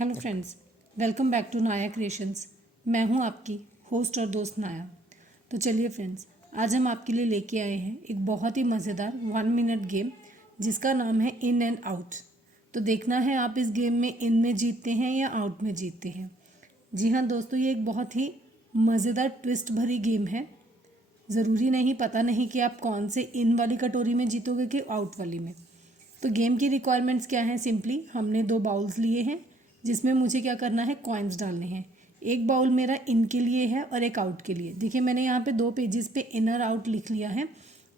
Hello friends, welcome back to Naya creations. मैं हूं आपकी होस्ट और दोस्त नाया। तो चलिए फ्रेंड्स, आज हम आपके लिए लेके आए हैं एक बहुत ही मज़ेदार 1 मिनट गेम जिसका नाम है इन एंड आउट। तो देखना है आप इस गेम में इन में जीतते हैं या आउट में जीतते हैं। जी हाँ दोस्तों, ये एक बहुत ही मज़ेदार ट्विस्ट भरी गेम है। ज़रूरी नहीं, पता नहीं कि आप कौन से इन वाली कटोरी में जीतोगे कि आउट वाली में। तो गेम की रिक्वायरमेंट्स क्या हैं? सिंपली हमने 2 बाउल्स लिए हैं जिसमें मुझे क्या करना है, कॉइन्स डालने हैं। एक बाउल मेरा इन के लिए है और एक आउट के लिए। देखिए मैंने यहाँ पे 2 पेजेस पे इन और आउट लिख लिया है।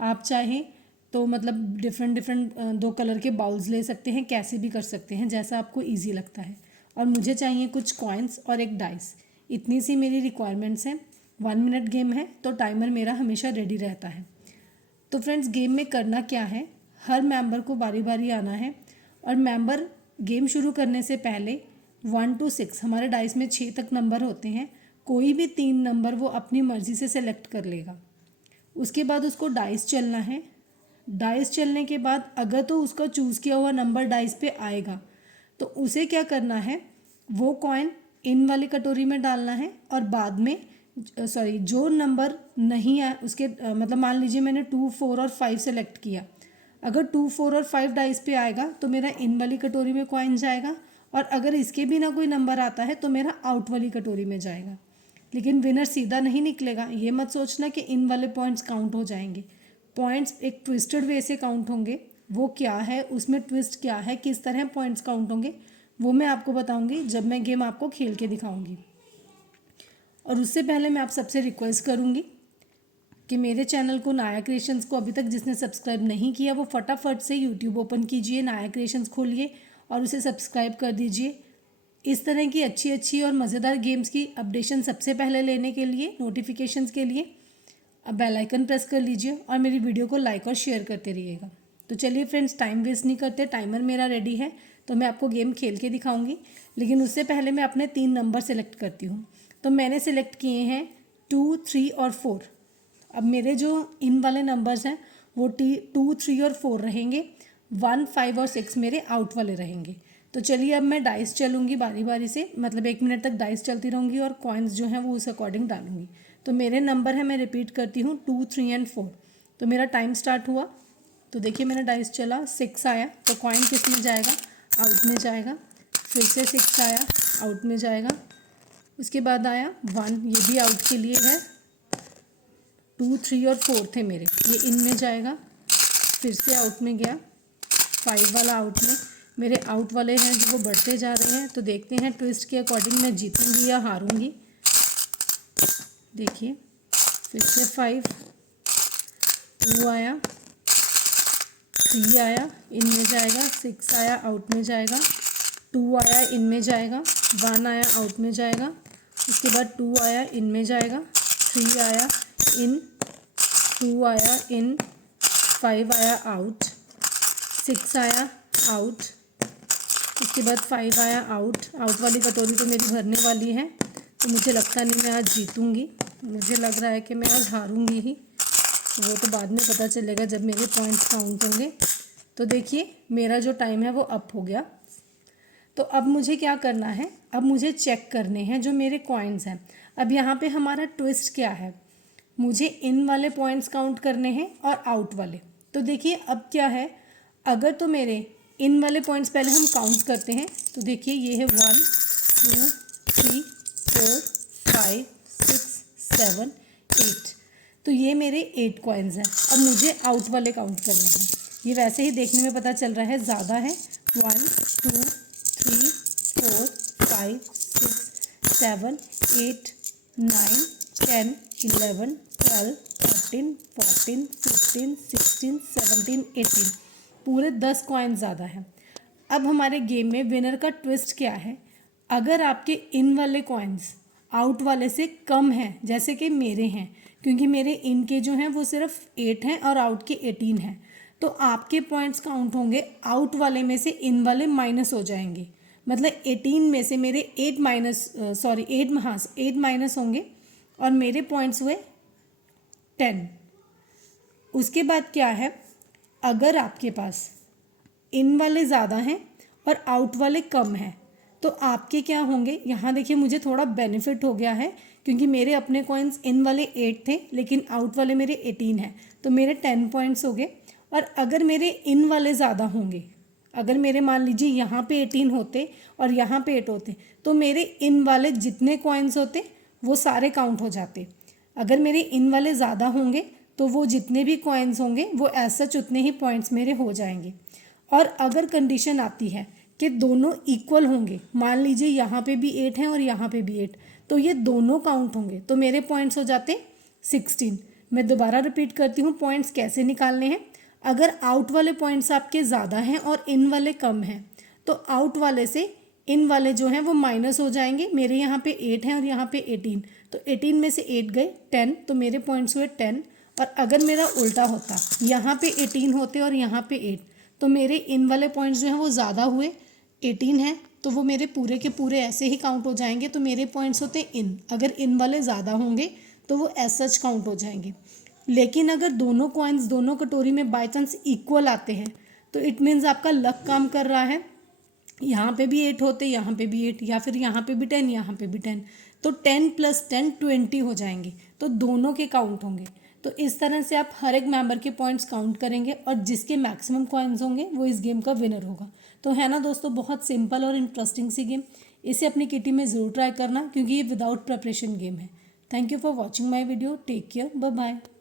आप चाहें तो मतलब डिफरेंट 2 कलर के बाउल्स ले सकते हैं, कैसे भी कर सकते हैं जैसा आपको ईजी लगता है। और मुझे चाहिए कुछ कॉइन्स और एक डाइस। इतनी सी मेरी रिक्वायरमेंट्स हैं। 1 मिनट गेम है तो टाइमर मेरा हमेशा रेडी रहता है। तो फ्रेंड्स, गेम में करना क्या है, हर मेंबर को बारी बारी आना है और मेंबर गेम शुरू करने से पहले 1 to 6, हमारे डाइस में 6 तक नंबर होते हैं, कोई भी 3 नंबर वो अपनी मर्ज़ी से सेलेक्ट कर लेगा। उसके बाद उसको डाइस चलना है। डाइस चलने के बाद अगर तो उसका चूज़ किया हुआ नंबर डाइस पे आएगा तो उसे क्या करना है, वो कॉइन इन वाली कटोरी में डालना है। और बाद में जो नंबर नहीं आया उसके मतलब मान लीजिए मैंने 2, 4 और 5 सेलेक्ट किया। अगर 2, 4 और 5 डाइस पे आएगा तो मेरा इन वाली कटोरी में कॉइन जाएगा, और अगर इसके भी ना कोई नंबर आता है तो मेरा आउट वाली कटोरी में जाएगा। लेकिन विनर सीधा नहीं निकलेगा, ये मत सोचना कि इन वाले पॉइंट्स काउंट हो जाएंगे। पॉइंट्स एक ट्विस्टेड वे से काउंट होंगे। वो क्या है, उसमें ट्विस्ट क्या है, किस तरह पॉइंट्स काउंट होंगे, वो मैं आपको बताऊंगी जब मैं गेम आपको खेल के दिखाऊंगी। और उससे पहले मैं आप सबसे रिक्वेस्ट करूंगी कि मेरे चैनल को नाया क्रिएशंस को अभी तक जिसने सब्सक्राइब नहीं किया वो फटाफट से यूट्यूब ओपन कीजिए, नाया क्रिएशंस खोलिए और उसे सब्सक्राइब कर दीजिए। इस तरह की अच्छी अच्छी और मज़ेदार गेम्स की अपडेशन सबसे पहले लेने के लिए, नोटिफिकेशंस के लिए अब बेल आइकन प्रेस कर लीजिए और मेरी वीडियो को लाइक और शेयर करते रहिएगा। तो चलिए फ्रेंड्स, टाइम वेस्ट नहीं करते, टाइमर मेरा रेडी है तो मैं आपको गेम खेल के दिखाऊंगी। लेकिन उससे पहले मैं अपने 3 नंबर सेलेक्ट करती हूँ। तो मैंने सेलेक्ट किए हैं 2, 3 और 4। अब मेरे जो इन वाले नंबर्स हैं वो 2, 3 और 4 रहेंगे। 1, 5 और 6 मेरे आउट वाले रहेंगे। तो चलिए अब मैं डाइस चलूँगी बारी बारी से, मतलब 1 मिनट तक डाइस चलती रहूँगी और कॉइन्स जो हैं वो उस अकॉर्डिंग डालूँगी। तो मेरे नंबर है, मैं रिपीट करती हूँ, 2, 3 एंड 4। तो मेरा टाइम स्टार्ट हुआ। तो देखिए मेरा डाइस चला, 6 आया तो कॉइन किस में जाएगा, आउट में जाएगा। फिर से 6 आया, आउट में जाएगा। उसके बाद आया 1, ये भी आउट के लिए है। 2, 3 और 4 थे मेरे, ये इन में जाएगा। फिर से आउट में गया, 5 वाला आउट में। मेरे आउट वाले हैं जो वो बढ़ते जा रहे हैं। तो देखते हैं ट्विस्ट के अकॉर्डिंग मैं जीतूंगी या हारूंगी। देखिए फिर से 5, 2 आया, 3 आया, इन में जाएगा। 6 आया, आउट में जाएगा। 2 आया, इन में जाएगा। 1 आया, आउट में जाएगा। उसके बाद 2 आया, इन में जाएगा। 3 आया, इन। 2 आया, इन। 5 आया, आउट। 6 आया, आउट। उसके बाद 5 आया, आउट। आउट वाली कटोरी तो मेरी भरने वाली है, तो मुझे लगता नहीं मैं आज जीतूंगी। मुझे लग रहा है कि मैं आज हारूंगी ही। वो तो बाद में पता चलेगा जब मेरे पॉइंट्स काउंट होंगे। तो देखिए मेरा जो टाइम है वो अप हो गया। तो अब मुझे क्या करना है, अब मुझे चेक करने हैं जो मेरे कॉइन्स हैं। अब यहाँ पे हमारा ट्विस्ट क्या है, मुझे इन वाले पॉइंट्स काउंट करने हैं और आउट वाले। तो देखिए अब क्या है, अगर तो मेरे इन वाले पॉइंट्स पहले हम काउंट करते हैं। तो देखिए ये है 1, 2, 3, 4, 5, 6, 7, 8। तो ये मेरे 8 कॉइन्स हैं। अब मुझे आउट वाले काउंट करने हैं। ये वैसे ही देखने में पता चल रहा है ज़्यादा है। 1, 2, 3, 4, 5, 6, 7, 8, 9, 10, 11, 12, 13, 14, 15, 16, 17, 18। पूरे 10 कॉइन ज़्यादा है। अब हमारे गेम में विनर का ट्विस्ट क्या है, अगर आपके इन वाले कॉइन्स आउट वाले से कम हैं, जैसे कि मेरे हैं, क्योंकि मेरे इन के जो हैं वो सिर्फ 8 हैं और आउट के 18 हैं, तो आपके पॉइंट्स काउंट होंगे आउट वाले में से इन वाले माइनस हो जाएंगे। मतलब 18 में से मेरे 8 माइनस होंगे और मेरे पॉइंट्स हुए 10। उसके बाद क्या है, अगर आपके पास इन वाले ज़्यादा हैं और आउट वाले कम हैं, तो आपके क्या होंगे, यहाँ देखिए मुझे थोड़ा बेनिफिट हो गया है क्योंकि मेरे अपने कॉइन्स इन वाले 8 थे लेकिन आउट वाले मेरे 18 हैं, तो मेरे 10 पॉइंट्स हो गए। और अगर मेरे इन वाले ज़्यादा होंगे, अगर मेरे मान लीजिए यहाँ पे 18 होते और यहाँ पे 8 होते, तो मेरे इन वाले जितने कॉइन्स होते वो सारे काउंट हो जाते। अगर मेरे इन वाले ज़्यादा होंगे तो वो जितने भी कॉइन्स होंगे वो एज सच उतने ही पॉइंट्स मेरे हो जाएंगे। और अगर कंडीशन आती है कि दोनों इक्वल होंगे, मान लीजिए यहाँ पे भी 8 है और यहाँ पे भी 8, तो ये दोनों काउंट होंगे, तो मेरे पॉइंट्स हो जाते 16। मैं दोबारा रिपीट करती हूँ पॉइंट्स कैसे निकालने हैं। अगर आउट वाले पॉइंट्स आपके ज़्यादा हैं और इन वाले कम हैं, तो आउट वाले से इन वाले जो हैं वो माइनस हो जाएंगे। मेरे यहाँ पे 8 हैं और यहाँ पे 18, तो 18 में से 8 गए 10, तो मेरे पॉइंट्स हुए 10। और अगर मेरा उल्टा होता, यहाँ पे 18 होते और यहाँ पे 8, तो मेरे इन वाले पॉइंट्स जो हैं वो ज़्यादा हुए, 18 हैं, तो वो मेरे पूरे के पूरे ऐसे ही काउंट हो जाएंगे। तो मेरे पॉइंट्स होते इन, अगर इन वाले ज़्यादा होंगे तो वो एज सच काउंट हो जाएंगे। लेकिन अगर दोनों कॉइन्स दोनों कटोरी में बाई चांस इक्वल आते हैं, तो इट मीन्स आपका लक काम कर रहा है। यहाँ पे भी 8 होते, यहाँ पे भी 8, या फिर यहाँ पे भी 10, यहाँ पे भी 10, तो 10 + 10 20 हो जाएंगे, तो दोनों के काउंट होंगे। तो इस तरह से आप हर एक मेंबर के पॉइंट्स काउंट करेंगे और जिसके मैक्सिमम कॉइन्स होंगे वो इस गेम का विनर होगा। तो है ना दोस्तों, बहुत सिंपल और इंटरेस्टिंग सी गेम। इसे अपनी किटी में ज़रूर ट्राई करना क्योंकि ये विदाउट प्रिपरेशन गेम है। Thank you for watching my video. Take care, bye bye.